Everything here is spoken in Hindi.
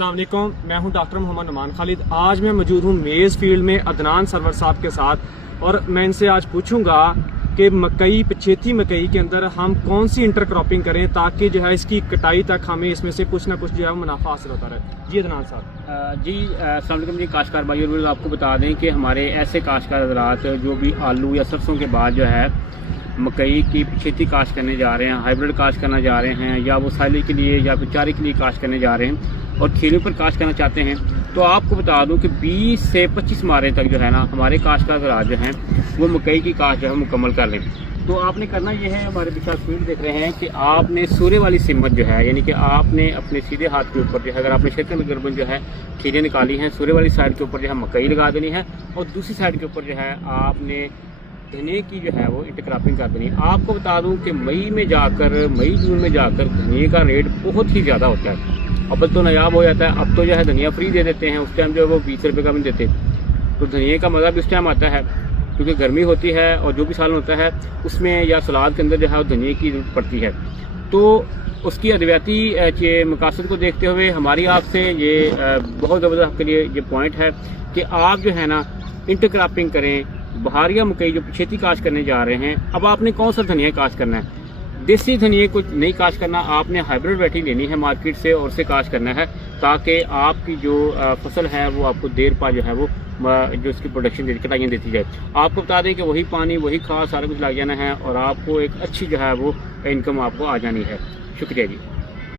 अस्सलाम वालेकुम, मैं हूं डॉक्टर मोहम्मद नुमान खालिद। आज मैं मौजूद हूं मेज़ फील्ड में अदनान सरवर साहब के साथ और मैं इनसे आज पूछूंगा कि मकई पछेती मकई के अंदर हम कौन सी इंटरक्रॉपिंग करें ताकि जो है इसकी कटाई तक हमें इसमें से कुछ ना कुछ जो है मुनाफा हासिल होता रहे। जी अदनान साहब। जी अस्सलाम वालेकुम जी काश्तकार भाई और आपको बता दें कि हमारे ऐसे काश्तकार हज़रात जो भी आलू या सरसों के बाद जो है मकई की पछेती काश्त करने जा रहे हैं, हाइब्रिड काश्त करना जा रहे हैं, या वो साले के लिए या फिर चारे के लिए काश्त करने जा रहे हैं और खेलों पर काश्त करना चाहते हैं, तो आपको बता दूं कि 20 से 25 मारे तक जो है ना हमारे काश्तकार हज़रात जो हैं वो मकई की काश्त जो है मुकम्मल कर लें। तो आपने करना ये है, हमारे पीछे फील्ड देख रहे हैं कि आपने सूर्य वाली सिमत जो है यानी कि आपने अपने सीधे हाथ के ऊपर जो है, अगर आपने क्षेत्र में गर्बन जो है खीरें निकाली हैं, सूर्य वाली साइड के ऊपर जो है मकई लगा देनी है और दूसरी साइड के ऊपर जो है आपने धनिए की जो है वो इंटरक्रॉपिंग कर देनी है। आपको बता दूं कि मई जून में जाकर धनिए का रेट बहुत ही ज़्यादा होता है। अब तो नायाब हो जाता है, अब तो जो है धनिया फ्री दे देते हैं, उस टाइम जो है वो 20 रुपये का भी देते। तो धनिए का मज़ा भी उस टाइम आता है क्योंकि गर्मी होती है और जो भी सालन होता है उसमें या सलाद के अंदर जो है वो धनिए की जरूरत पड़ती है। तो उसकी अद्वितीय मकासद को देखते हुए हमारी आपसे ये बहुत ज़बरदस्त आपके लिए ये पॉइंट है कि आप जो है ना इंटरक्रॉपिंग करें। बहारिया मकई जो पछेती काश्त करने जा रहे हैं, अब आपने कौन सा धनिया काश्त करना है? देसी धनिया को नहीं काश्त करना, आपने हाइब्रिड वैरायटी लेनी है मार्केट से और से काश्त करना है ताकि आपकी जो फसल है वो आपको देर पा जो है वो जो इसकी प्रोडक्शन कटाइयाँ देती जाए। आपको बता दें कि वही पानी वही खाद सारा कुछ लग जाना है और आपको एक अच्छी जो है वो इनकम आपको आ जानी है। शुक्रिया जी।